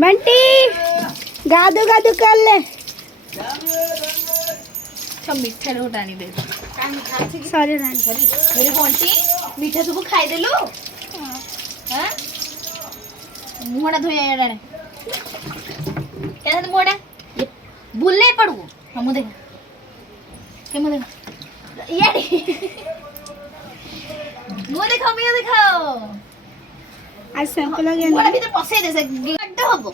बंटी गादू गादू कर ले मिठा रे उठानी दे सॉरी रानी अरे बंटी मिठा सब खाई देलु हां मुहडा धोई आड़े केना मुहडा बुल्ले पड़ू हम देख के मु देख याडी मु देखो मैं देखो आज सैंपल लगे मुहडा भीतर पसई दे से गड्ढ हबो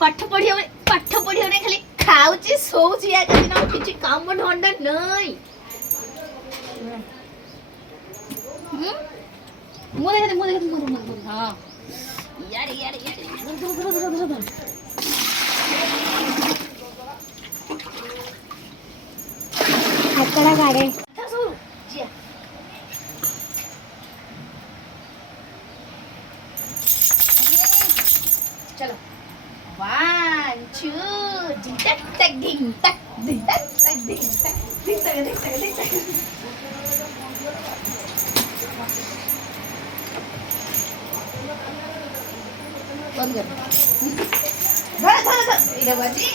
पाठ पढ़ियो नै खाली खाउची सोउची या कदी ना किछि काम ढंडा नै मु देख हां याडी धर आकड़ा गाड़े चलो 1 2 डिंग टक टक डिंग टक डिंग टक टक डिंग टक डिंग टक बंद कर धर इधर बाजी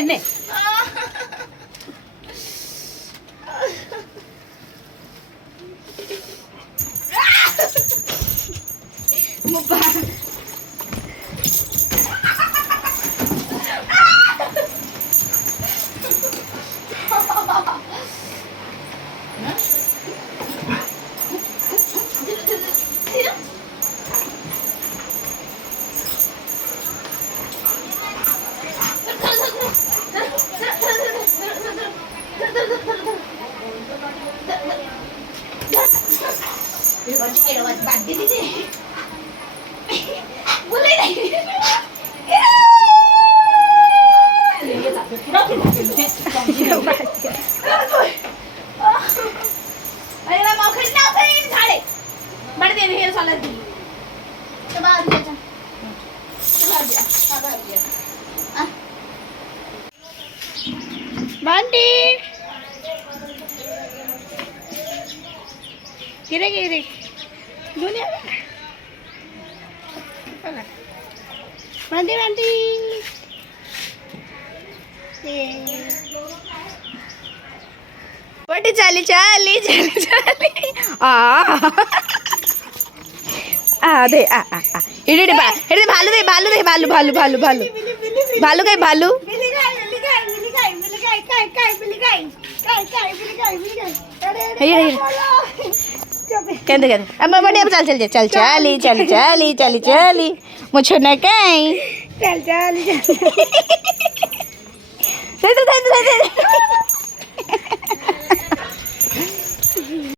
ने बंटी गिरे दुनिया बंटी बंटी बंटी चाली चाली चाली चाली दे इडे बा इडे भालू दे भालू दे भालू भालू भालू भालू भालू काय भालू कहते कहते अब बड़े चल चल चल चली चली चली चली चली मुझे न कहीं चल चल दे दे दे दे